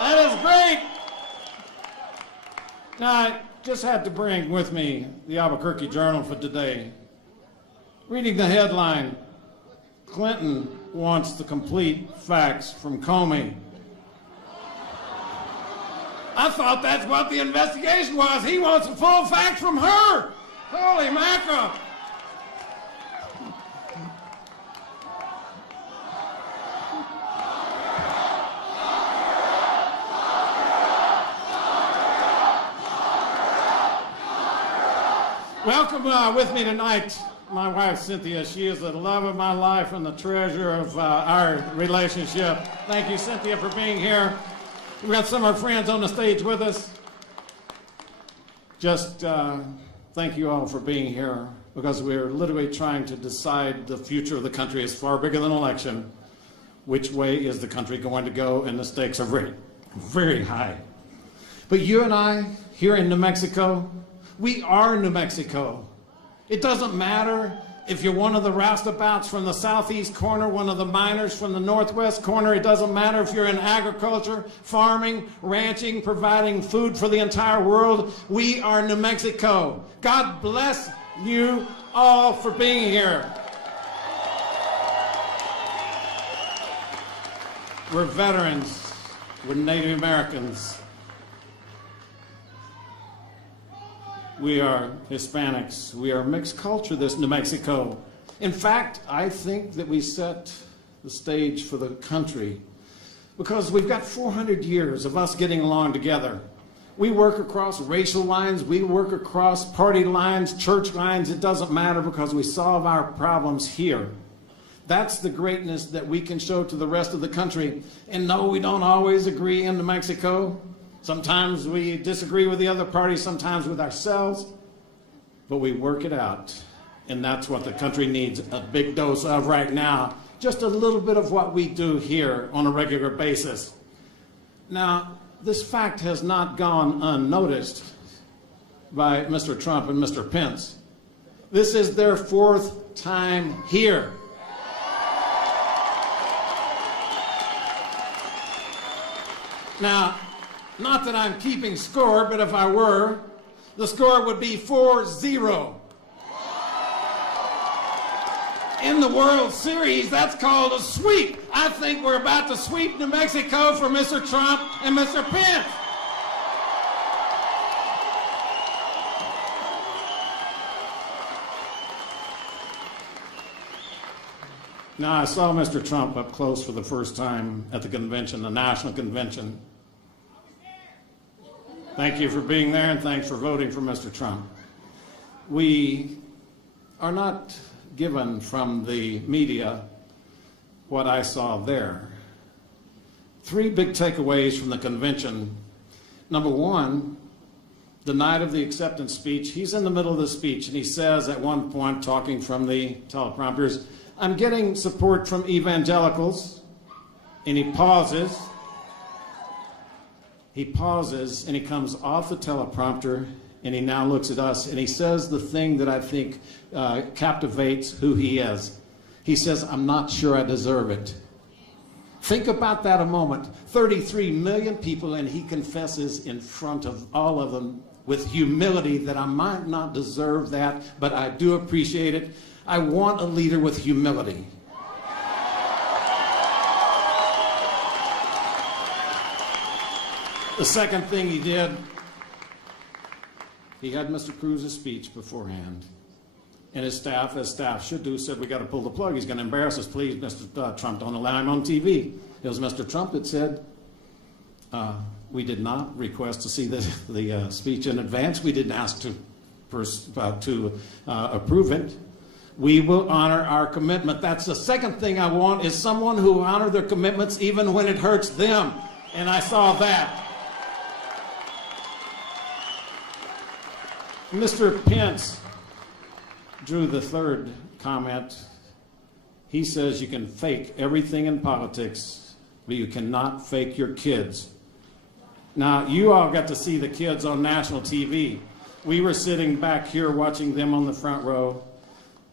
That is great. Now, I just had to bring with me the Albuquerque Journal for today. Reading the headline, Clinton wants the complete facts from Comey. I thought that's what the investigation was. He wants the full facts from her. Holy mackerel. Welcome with me tonight, my wife Cynthia. She is the love of my life and the treasure of our relationship. Thank you, Cynthia, for being here. We've got some of our friends on the stage with us. Just thank you all for being here, because we're literally trying to decide the future of the country. Is far bigger than an election. Which way is the country going to go? And the stakes are very, very high. But you and I, here in New Mexico, we are New Mexico. It doesn't matter if you're one of the roustabouts from the southeast corner, one of the miners from the northwest corner. It doesn't matter if you're in agriculture, farming, ranching, providing food for the entire world. We are New Mexico. God bless you all for being here. We're veterans. We're Native Americans. We are Hispanics. We are mixed culture, this New Mexico. In fact, I think that we set the stage for the country because we've got 400 years of us getting along together. We work across racial lines. We work across party lines, church lines. It doesn't matter because we solve our problems here. That's the greatness that we can show to the rest of the country. And no, we don't always agree in New Mexico. Sometimes we disagree with the other party, sometimes with ourselves, but we work it out. And that's what the country needs a big dose of right now. Just a little bit of what we do here on a regular basis. Now, this fact has not gone unnoticed by Mr. Trump and Mr. Pearce. This is their fourth time here. Now, not that I'm keeping score, but if I were, the score would be 4-0. In the World Series, that's called a sweep. I think we're about to sweep New Mexico for Mr. Trump and Mr. Pearce. Now, I saw Mr. Trump up close for the first time at the convention, the national convention. Thank you for being there, and thanks for voting for Mr. Trump. We are not given from the media what I saw there. 3 big takeaways from the convention. Number one, the night of the acceptance speech, he's in the middle of the speech, and he says at one point, talking from the teleprompters, I'm getting support from evangelicals, and he pauses. He pauses and he comes off the teleprompter and he now looks at us and he says the thing that I think captivates who he is. He says, I'm not sure I deserve it. Think about that a moment. 33 million people, and he confesses in front of all of them with humility that I might not deserve that, but I do appreciate it. I want a leader with humility. The second thing he did, he had Mr. Cruz's speech beforehand. And his staff, as staff should do, said, we got to pull the plug. He's going to embarrass us. Please, Mr. Trump, don't allow him on TV. It was Mr. Trump that said, we did not request to see the speech in advance. We didn't ask to approve it. We will honor our commitment. That's the second thing I want, is someone who will honor their commitments even when it hurts them. And I saw that. Mr. Pearce drew the third comment. He says you can fake everything in politics, but you cannot fake your kids. Now, you all got to see the kids on national TV. We were sitting back here watching them on the front row.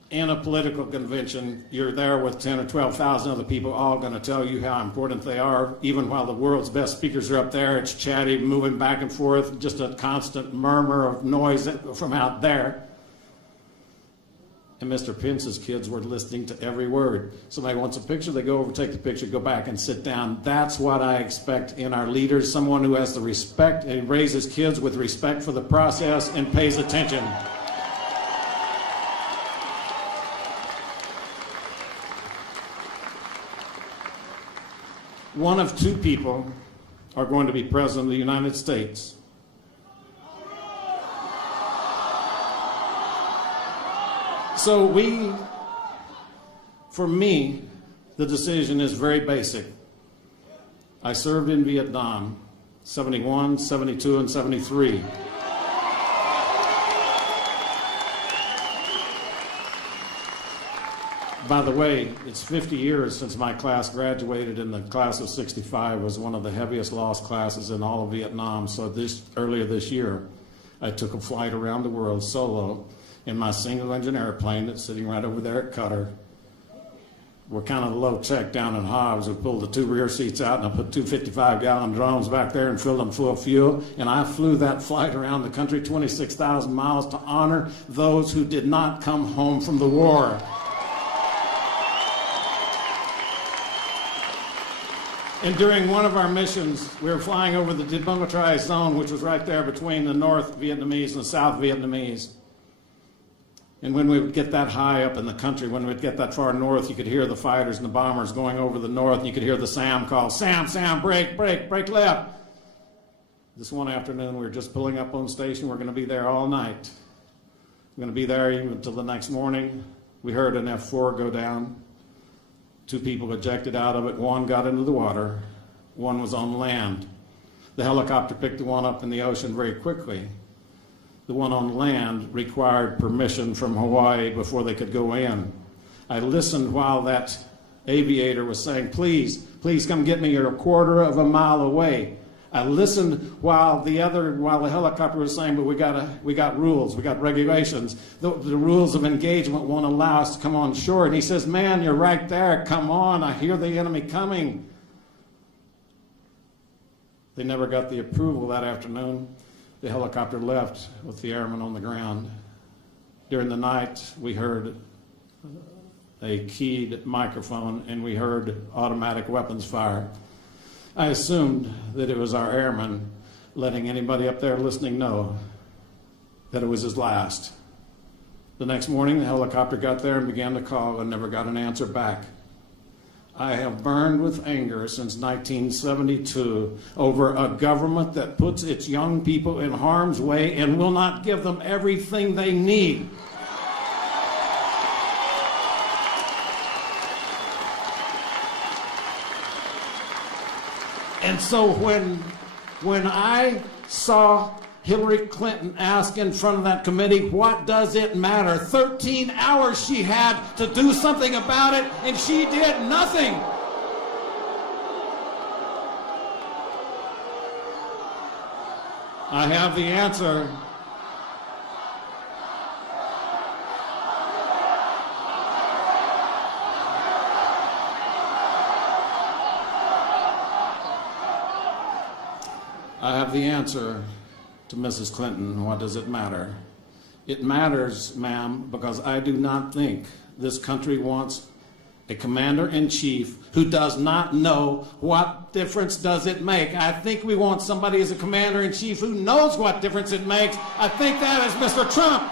in a political convention, you're there with 10 or 12,000 other people all going to tell you how important they are. Even while the world's best speakers are up there, it's chatty, moving back and forth, just a constant murmur of noise from out there. And Mr. Pence's kids were listening to every word. Somebody wants a picture, they go over, take the picture, go back and sit down. That's what I expect in our leaders, someone who has the respect and raises kids with respect for the process and pays attention. One of two people are going to be president of the United States. So for me, the decision is very basic. I served in Vietnam, 71, 72, and 73. By the way, it's 50 years since my class graduated, and the class of 65 was one of the heaviest lost classes in all of Vietnam. So earlier this year, I took a flight around the world solo in my single-engine airplane that's sitting right over there at Qatar. We're kind of low-tech down in Hobbs. We pulled the two rear seats out, and I put two 55-gallon drums back there and filled them full of fuel. And I flew that flight around the country, 26,000 miles, to honor those who did not come home from the war. And during one of our missions, we were flying over the demilitarized zone, which was right there between the North Vietnamese and the South Vietnamese. And when we would get that high up in the country, when we'd get that far north, you could hear the fighters and the bombers going over the north, and you could hear the SAM call, "Sam, Sam, break, break, break left." This one afternoon, we were just pulling up on station. We're going to be there all night. We're going to be there even until the next morning. We heard an F-4 go down. Two people ejected out of it. One got into the water. One was on land. The helicopter picked the one up in the ocean very quickly. The one on land required permission from Hawaii before they could go in. I listened while that aviator was saying, "Please, please come get me. You're a quarter of a mile away." I listened while the helicopter was saying, "But we got rules, we got regulations. The rules of engagement won't allow us to come on shore." And he says, "Man, you're right there. Come on, I hear the enemy coming." They never got the approval that afternoon. The helicopter left with the airmen on the ground. During the night, we heard a keyed microphone, and we heard automatic weapons fire. I assumed that it was our airmen letting anybody up there listening know that it was his last. The next morning, the helicopter got there and began to call and never got an answer back. I have burned with anger since 1972 over a government that puts its young people in harm's way and will not give them everything they need. And so when I saw Hillary Clinton ask in front of that committee, "What does it matter?" 13 hours she had to do something about it, and she did nothing. I have the answer. I have the answer to Mrs. Clinton. What does it matter? It matters, ma'am, because I do not think this country wants a commander-in-chief who does not know what difference does it make. I think we want somebody as a commander-in-chief who knows what difference it makes. I think that is Mr. Trump.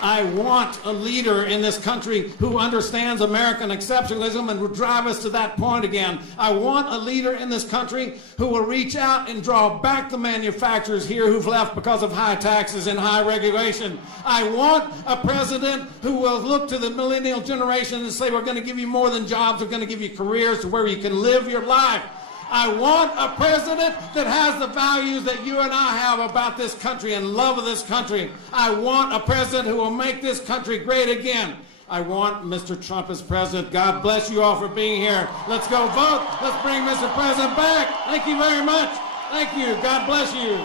I want a leader in this country who understands American exceptionalism and will drive us to that point again. I want a leader in this country who will reach out and draw back the manufacturers here who've left because of high taxes and high regulation. I want a president who will look to the millennial generation and say, "We're going to give you more than jobs, we're going to give you careers to where you can live your life." I want a president that has the values that you and I have about this country and love of this country. I want a president who will make this country great again. I want Mr. Trump as president. God bless you all for being here. Let's go vote. Let's bring Mr. President back. Thank you very much. Thank you. God bless you.